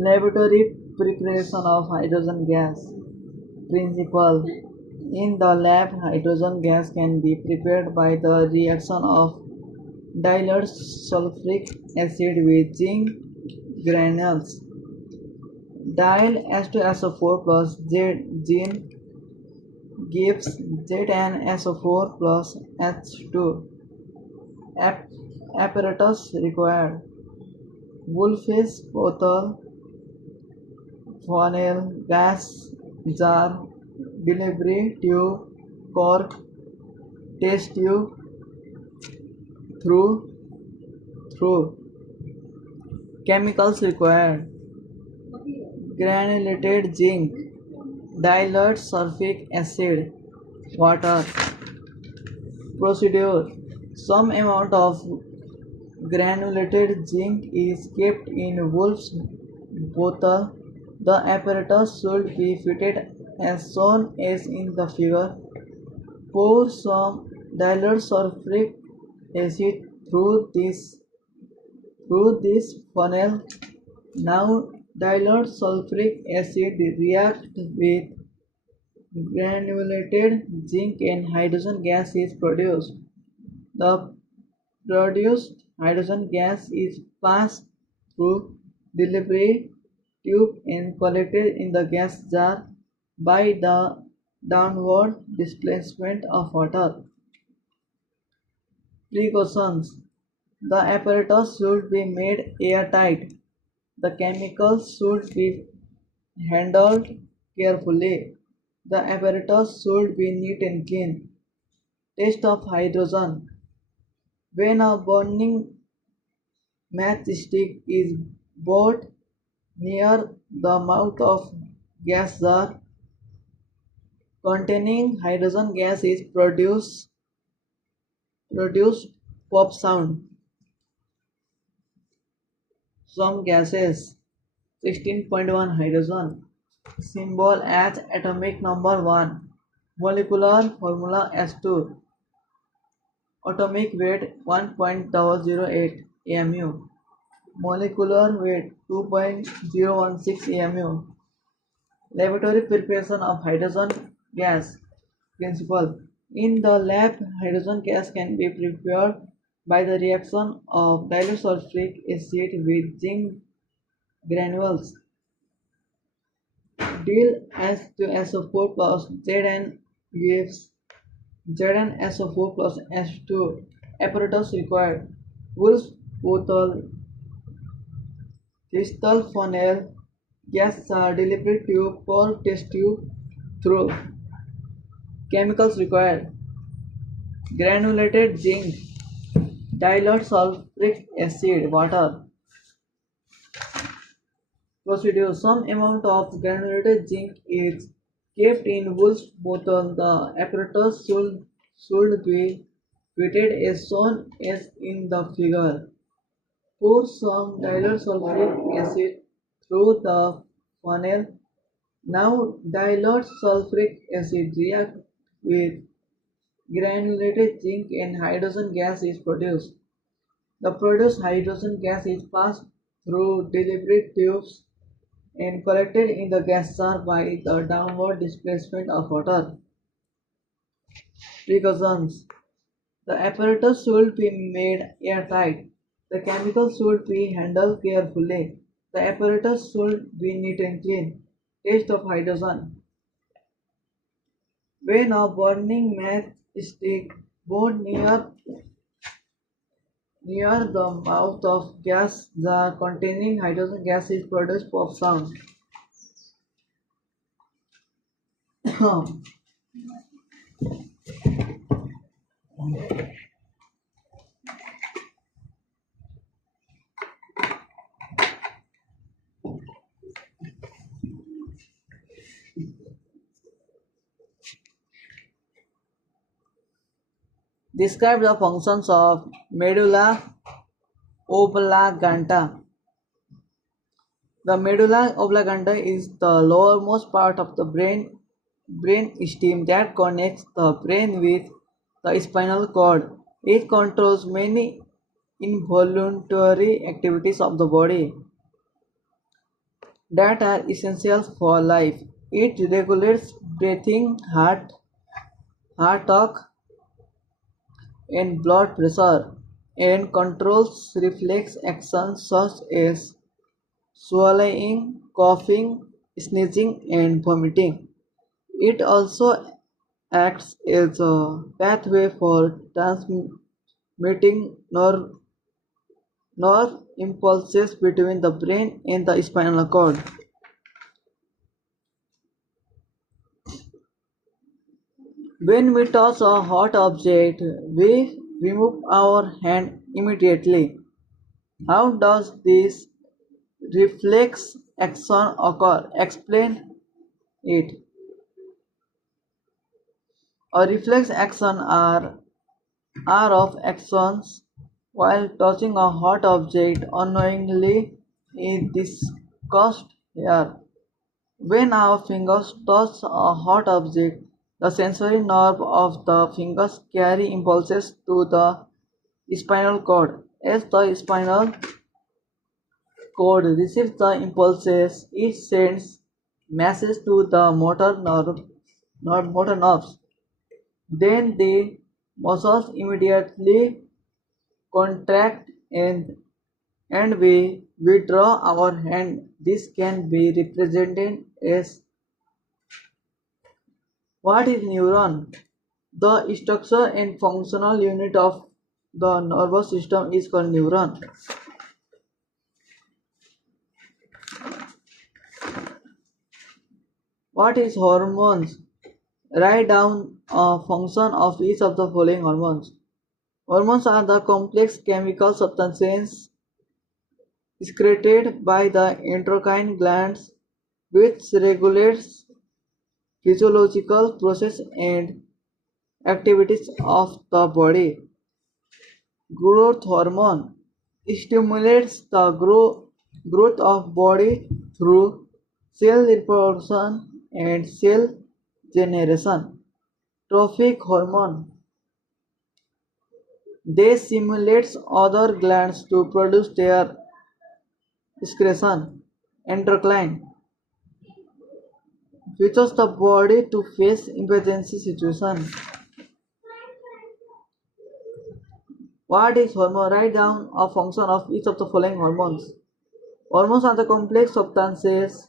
Laboratory preparation of hydrogen gas. Principle. In the lab, hydrogen gas can be prepared by the reaction of dilute sulfuric acid with zinc granules. Dial H2SO4 plus Zn gives ZnSO4 plus H2. Ap- Apparatus required: Wolfish bottle, funnel, gas jar, delivery tube, cork, test tube, through. Chemicals required: granulated zinc, dilute sulfuric acid, water. Procedure: some amount of granulated zinc is kept in Wolf's bottle. The apparatus should be fitted as shown as in the figure. Pour some dilute sulfuric acid through this funnel. Now dilute sulfuric acid react with granulated zinc and hydrogen gas is produced. The produced hydrogen gas is passed through delivery tube and collected in the gas jar by the downward displacement of water. Precautions: the apparatus should be made airtight. The chemicals should be handled carefully. The apparatus should be neat and clean. Test of hydrogen. When a burning matchstick is brought near the mouth of gas jar containing hydrogen gas is produced pop sound. Some gases: 16.1 hydrogen, symbol H, atomic number 1, molecular formula H2, atomic weight 1.008 amu, molecular weight 2.016 amu. Laboratory preparation of hydrogen gas. Principle: in the lab, hydrogen gas can be prepared by the reaction of dilute sulfuric acid with zinc granules. Deal H2SO4 plus Zn gives ZnSO4 plus H2. Apparatus required: Wolf's bottle, crystal funnel, gas jar, delivery tube, cork test tube, through. Chemicals required: granulated zinc, dilute sulfuric acid, water. Procedure: some amount of granulated zinc is kept in Wolf's bottle. The apparatus should be fitted as shown as in the figure. Pour some dilute sulfuric acid through the funnel. Now dilute sulfuric acid reacts with granulated zinc and hydrogen gas is produced. The produced hydrogen gas is passed through delivery tubes and collected in the gas jar by the downward displacement of water. Precautions: the apparatus should be made airtight. The chemicals should be handled carefully. The apparatus should be neat and clean. Test of hydrogen. When a burning matchstick burned near the mouth of gas jar containing hydrogen gas is produced pop sound. Describe the functions of medulla oblongata. The medulla oblongata is the lowermost part of the brain stem that connects the brain with the spinal cord. It controls many involuntary activities of the body. that are essential for life. It regulates breathing, heart talk, and blood pressure, and controls reflex actions such as swallowing, coughing, sneezing, and vomiting. It also acts as a pathway for transmitting nerve impulses between the brain and the spinal cord. When we touch a hot object, we remove our hand immediately. How does this reflex action occur? Explain it. A reflex action are of actions while touching a hot object unknowingly is discussed here. When our fingers touch a hot object, the sensory nerve of the fingers carry impulses to the spinal cord. As the spinal cord receives the impulses, it sends messages to the motor nerves. Then the muscles immediately contract and we withdraw our hand. This can be represented as what is neuron? The structure and functional unit of the nervous system is called neuron. What is hormones? Write down a function of each of the following hormones. Hormones are the complex chemical substances secreted by the endocrine glands which regulates physiological process and activities of the body. Growth hormone stimulates the growth of body through cell reproduction and cell generation. Trophic hormone they stimulates other glands to produce their excretion. Endocrine features the body to face emergency situation. What is hormone? Write down a function of each of the following hormones. Hormones are the complex substances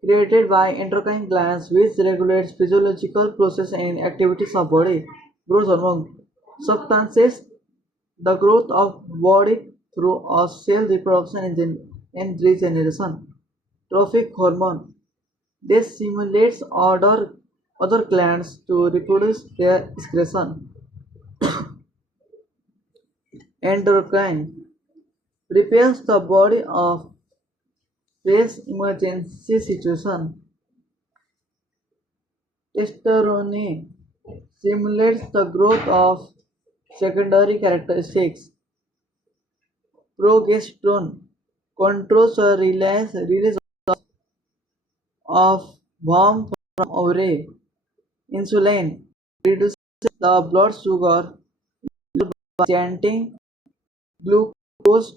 created by endocrine glands which regulates physiological process and activities of body. Growth hormone substances the growth of body through a cell reproduction and regeneration. Trophic hormone this stimulates other glands to reproduce their excretion. Endocrine prepares the body of face emergency situation. Testosterone stimulates the growth of secondary characteristics. Progesterone controls the release of warmth from ovary. Insulin reduces the blood sugar by chanting glucose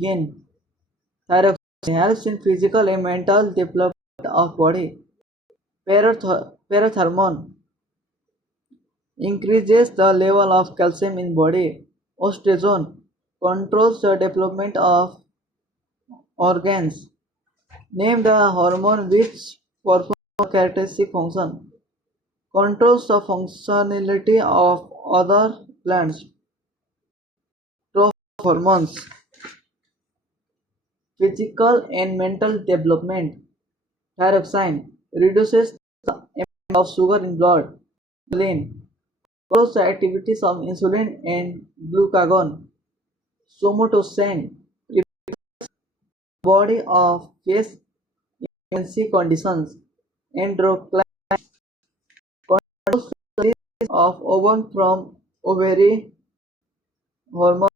gain. Thyroxine helps in physical and mental development of body. Parathormone increases the level of calcium in body. Estrogen controls the development of organs. Name the hormone which performs a characteristic function. Controls the functionality of other glands. Trophic hormones. Physical and mental development. Thyroxine reduces the amount of sugar in blood. Insulin controls the activities of insulin and glucagon. Somatostatin prepares the body of face emergency conditions. Endocrine controls the release of ovum from ovary hormone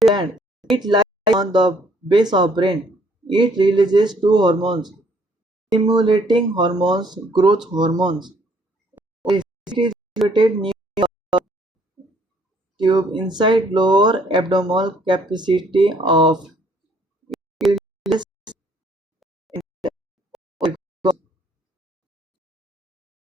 gland. It lies on the base of brain. It releases two hormones, stimulating hormones, growth hormones. It is secreted near tube inside lower abdominal capacity of